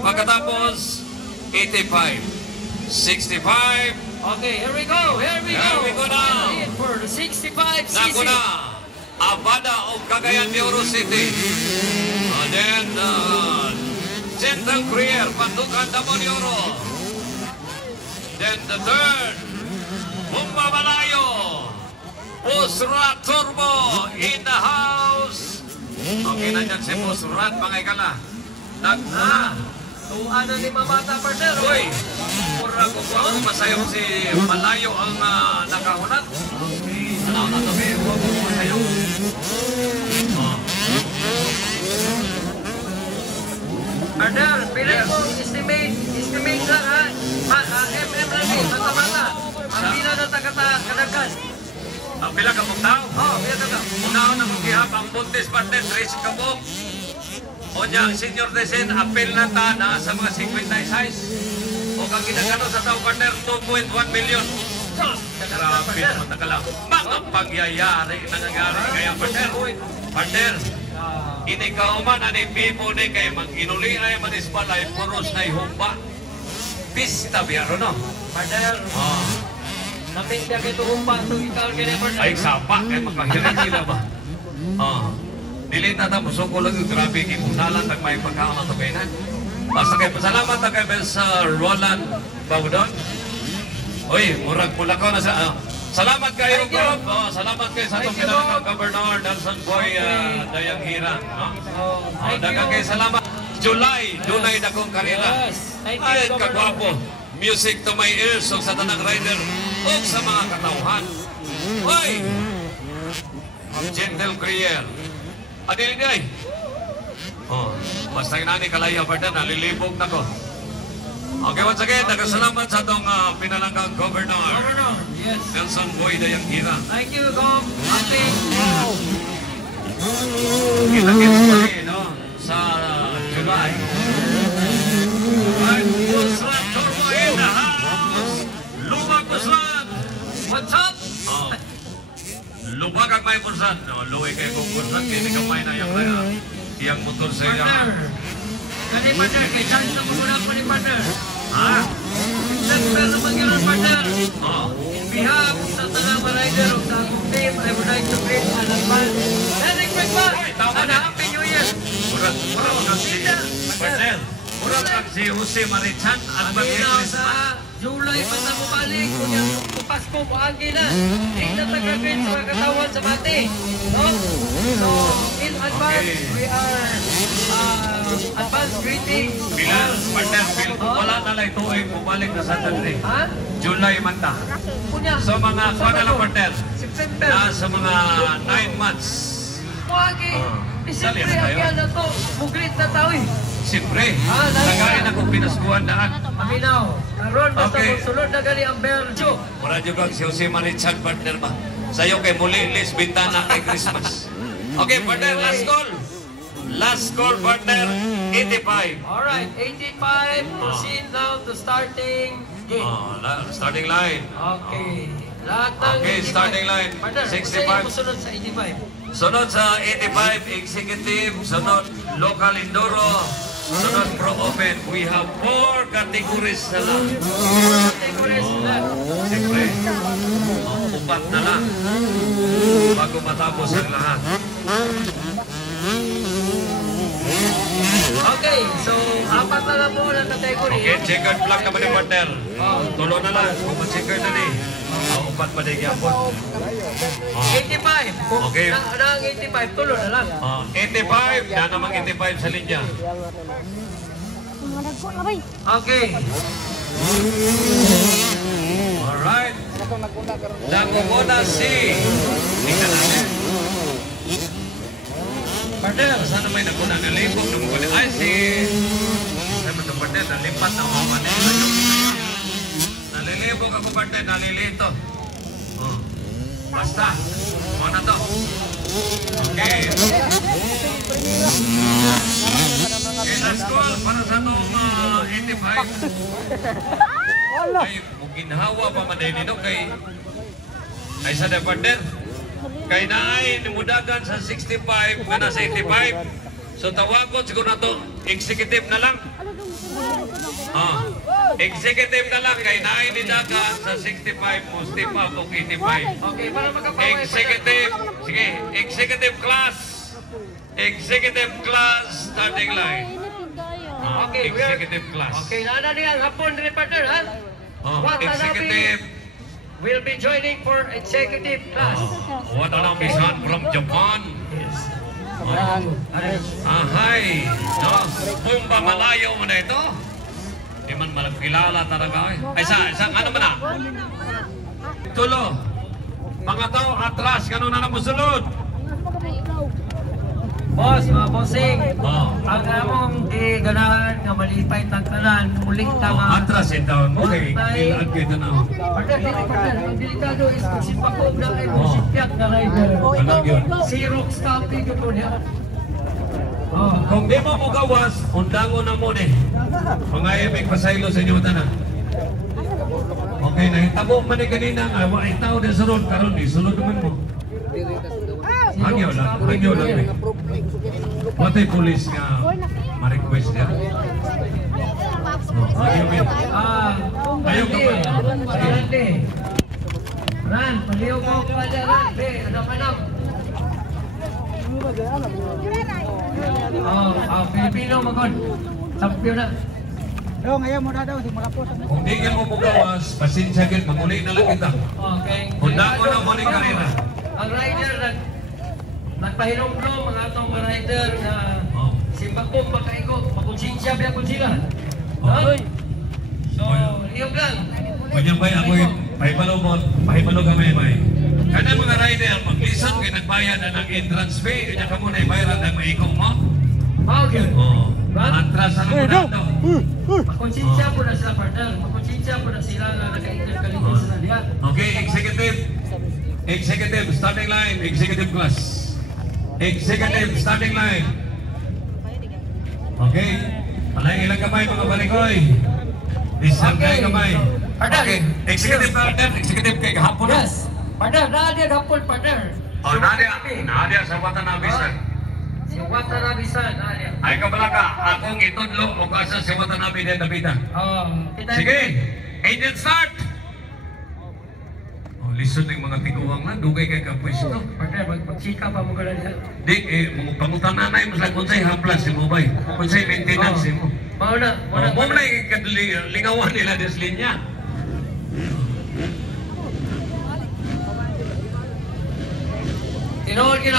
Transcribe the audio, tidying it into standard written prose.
Pagkatapos, 85. 65. Okay, here we go. Here we go now. In for the 65cc. Naku na, Abada of Cagayan de Oro City. And then, Gentle Crier, Pandukan Damon de Oro. Then the third, Bumba Malayo. Pusrat Turbo in the house. Okay na dyan si Pusrat, mga ikala. Ano ni Mamata partner? Uy, mura ko po ako masayong si Malayo ang nakahunat. Ano na ito, huwag ko masayong. Partner, pilay mo, estimate lang ha. MM lang eh, mata-mata. Ang pila na kadagas. Ang pila ka mong tao? Oo, pila ka tao. Unaon na mong gihap ang buntis partner, 3 kabok. O niya, senior design, apel na ta na sa mga 56. O kang ginagano sa tao partner, 2.1 million. Grabe naman nakalang. Mga pangyayari nangyayari kaya partner. Partner, inikauman ani pipo ni kay mag-inuli ay manisbalay, puros na ihumba. Pista biyaro no? Partner, napit niya kito humpa itong ikaw kaya partner. Ay, sapa, kaya magkahirin sila ba? Dili na tapos ko lang yung grabe kipunalan at may pagkaon na ito kayo na. Basta kayo, pasalamat na kay Roland Baudon. Uy, murag pula ko na sa... salamat kayo, Gop. Salamat kayo sa itong pinakang Governor Nelson Boy Dayang Hira. Dagang kayo salamat. July, Dunay na kong karila. Ay, kagwapo. Music to my ears o sa tanang rider o sa mga katauhan. Uy! Gentle Crier. Adil-day. Basta yung nani kalaya pa na, nalilibog na ko. Okay, once again, nagkasalamat sa itong pinalanggang Governor. Yes. Nelson Boy Dayang Hira. Thank you, Gop. Ate. Kita-kits pa rin, no? Sa July. Right, Pusrat Turbo in the house. Lubag Pusrat. What's up? Lubag ang may Pusrat. Luwi kayo kong Pusrat, hindi ka may na yung motor sa iyo. Kani partner, kay chance na muna po ni partner. Siyempre naman yun, partner. In behalf sa tanang rider of sa akong team, I would like to greet an advance. Merry Christmas and Happy New Year. Murag si Partner. Murag si Jose Marichan at Merry Christmas. Sa July pa na bumalik, kunya Pasko po agi na. Hindi na tagagawin sa katawan sa mati. No? So, in advance, we are advance greeting. Bilang, partner, wala na lang ito ay bumalik na sa Tandre. July man ta. So mga kuha lang partner, September. na sa mga 9 months. Wagi, Siyempre, agyan na to. Muglit na tao eh. Siyempre, nagain akong pinaskuhan daan. Aminaw. Karon, basta Okay. magsulod na gali ang Berjo. Mura nyo kang si Jose Marichan, partner ba? Sa'yo kay muli, Liz Bintana kay Christmas. Okay, partner, last call. Last call, partner, 85. Alright, 85. Proceed now to starting gate. Starting line. Okay. Lahat ng Okay, 85. starting line, Partner, 65. kasi sunod sa 85. Sunod sa 85, executive. Sunod, local enduro. Sunod, pro open. We have 4 categories na lang. Categories na. Siyempre, 4 na lang bago matapos ang lahat. Okay, so 4 na lang po ng category. Okay, checkered flag naman yung partner. Tulo na lang. Kung ma-checkered na ni, 4 pa din yapon. 85. Okay. Ang 85, tulo na lang. 85, na namang 85 sa linya. Okay. Alright. Nagmumuna si... Tingnan natin. Partner, sana may nagmuna. Nalipog na muna. Ay, si... Sabi ito, partner, nalipat na mama na. Nalilipog ako, partner. Nalilito. Basta. Muna to. Okay. Okay, last call para sa itong 85. Ay, ginhawa pa man din ito kay sa partner. Kay naay nimudagan sa 65 nga nasa 85. So tawagon siguro na to, executive na lang. Executive na lang kay naay ni Daga sa 65 mo, step up o 85. Okay, para makapaway. Executive, sige, executive class. Executive class starting line. Okay, Executive class. Okay, nana niya ang hapon ni partner, ha? Executive. Will be joining for executive class. Watanabe-san from Japan. Yes. Ahay, no? Kung ba malayo mo na ito, di man malagkilala talaga eh. Ay, isang ano man na? Tulo. Pangatao, atras, ganun na musulod. Boss, mga bossing, Oh. ang among ganahan nga malipay tagtanan, muling tama. Atras ito. Okay, ilan kita na. Partner, ang delikado is kung sipakob na kayo, kung sipyak na rider. Alam yun. Zero stopping ko po niya. Kung di mo gawas, undangon na mo din. Mga ibig pasaylo sa inyo tanan. Okay, nahitabo man ni kanina nga, ay tao din sunod, karon di sunod naman mo. Hangyaw lang eh. Watay pulis nga ma-request niya. Hangyaw yun. Ayaw ka ba? Rande. Ran, paliw ko pa dyan, Rande. Anak-anak. Pilipino magod. Sampyo na. Kung di ka mo gawas, pasensya ka, mamuli na lang kita. Okay. Undangon na mo ni kanina. Ang rider nagpahilom-lom mga atong mga rider na simbakong pagkaiko, makonsinsya biya kung sila. So, liyog lang. Kanya ba ako yung pahibalo kami ba? Kanya mga rider, mag-listen kayo nagbayad na ng entrance fee, kanya ka muna ibayaran ng maikong mo. Okay. Atras ang muna ito. Makonsinsya po na sila, partner. Makonsinsya po na sila na nag-interkalito sila diya. Okay, executive, starting line, executive class. Executive, starting line. Okay, palay ilang kamay mga balikoy. Isang kay kamay. Okay, executive partner, executive kay kahapon. Yes. Partner, Nadia Gapon, partner. Nadia sa Watanabe-san. Si Watanabe-san, Nadia. Ay kabala ka, akong itudlo o kasa si Watanabe din nabitan. Kita Sige, agent start! Listen ng mga tiguang na, dugay kay kapwesto. Partner, magchika pa mo ka na diyan. Di, mga pangutan na na yung mas kung sa'y haplas si mo ba? Kung sa'y maintenance mo. Mauna. Mo na yung lingawan nila des linya.